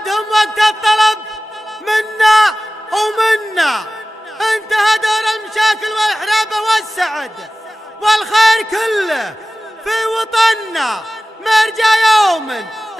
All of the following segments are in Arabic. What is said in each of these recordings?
ندهم وقت الطلب منا ومنا. انتهى دور المشاكل والحرابة والسعد والخير كله في وطننا. مرجع يوم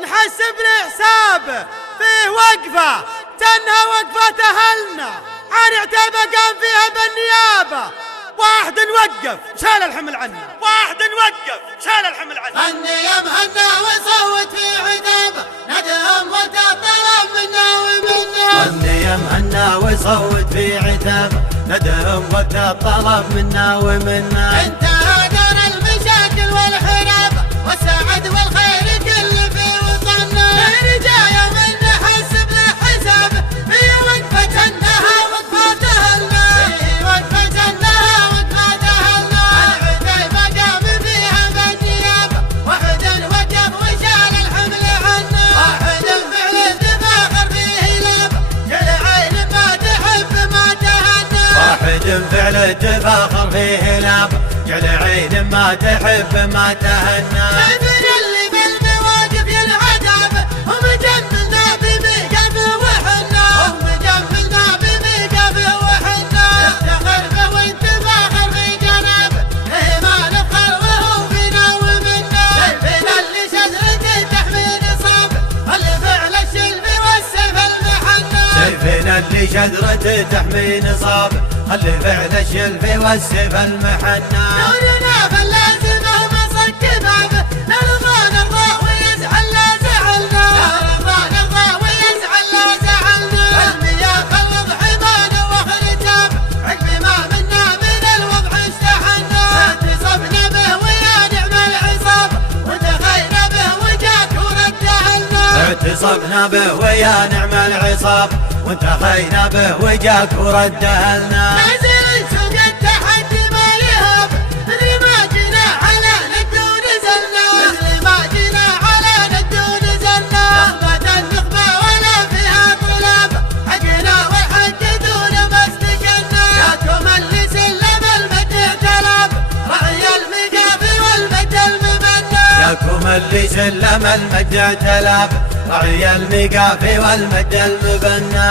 نحسب لحسابه فيه وقفة تنهى وقفة أهلنا. عن عتابة قام فيها بالنيابة واحد نوقف شال الحمل عنا. واحد نوقف شال الحمل عنا. غني يا مهنا وصوت في عتابة ندهم وقت الطلب منا ومنا. غني يا مهنا وصوت في عتابة ندهم وقت الطلب منا ومنا. انتهى دور المشاكل والحرابة والسعد والخير كله في وطننا. نرجع يوم نحسب له حسابه في وقفة انها وقفة أهلنا. في وقفة انها وقفة أهلنا. العتيبة قام فيها بالنيابة واحد وقف وشال الحمل عنا. واحد فعل تفاخر فيه لابه كل عين ما تحب ما تهنى. واحد فعل تفاخر فيه لابه جعل عين ما تحب ما تهنى. شايفين اللي بالمواقف ينعتاب ومجملنا بميقف وحنا. ومجملنا بميقف وحنا. نفتخر به وانتفاخر في جنابه ليه ما نفخر وهو فينا ومنا. شايفين اللي شجرته تحمي نصابه اللي فعل الشلف والسيف المحنى. شايفين اللي شجرته تحمي نصابه خلي فعل الشلف والسيف المحنى. نورنا فلازمه مصك بابه نرضى نرضى ويزعل لا زعلنا. نرضى نرضى ويزعل لا زعلنا. المياه خلط حمانا واخرتاب عقب ما منا من الوضع اشتحنا. اعتصبنا به ويا نعم العصاب وانتخينا به وجاك ورده لنا. اعتصبنا به ويا نعم العصاب وانتخينا به وجاك ورده لنا. نازل سوق التحدي ما يهاب مثل ما جينا على ند ونزلنا. مثل ما جينا على ند ونزلنا. نخبة النخبة ولا فيها طلاب حقنا والحق دون ما استكنا. جاتكم اللي سلم المد اعتلاب رعي المقافي والمد المبنى. ياكم اللي سلم المد اعتلاب رعي المقافي والمد المبنى.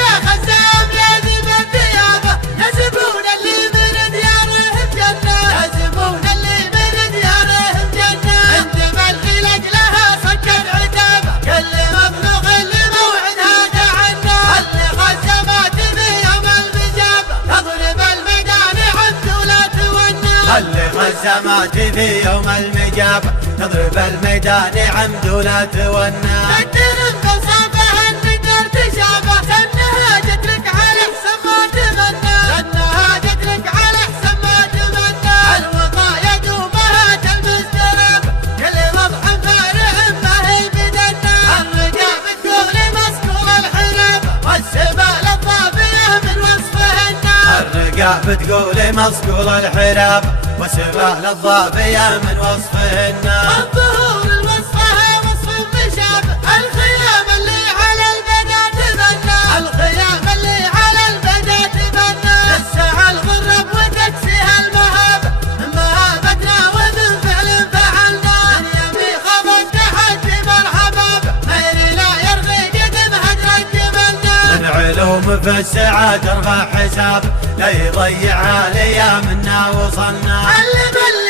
يا خزام يا ذيب الثيابة يا زبون اللي من ديارهم جنة. يا زبون اللي من ديارهم جنة. انت ملغي لاجلها صكت عتابة كل مخلوق اللي موعدها تعنا. اللي خزمات في يوم المجابة تضرب الميدان عبد ولا تونى. اللي خزمات في يوم المجابة تضرب الميدان عمد ولا تونى. تدرب بوصافها النقر تشابه سنها جتلك على حسن ما تمنى. سنها جتلك على حسن ما تمنى. الوقاية دوبها تلبس درب كل وضع فارع ما هي بدنا. الرقاب تقول مسكول الحرب والسبال الضافية من وصفهن. الرقاب تقول مسكول الحراب وسبال الضافية من وصفهن. الظهور الوصفها وصف مشابه الخيام اللي على البدا تبنى. الخيام اللي على البدا تبنى. تسعى الغرب وتكسيها المهابة من مهابتنا ومن فعل فعلنا. من يبي خبر تحدي مرحبا به غير لا يرغي قدم هدرك جبلنا. من علوم في الساعة ترفع حساب لا يضيع عليا منا وصلنا. علم اللي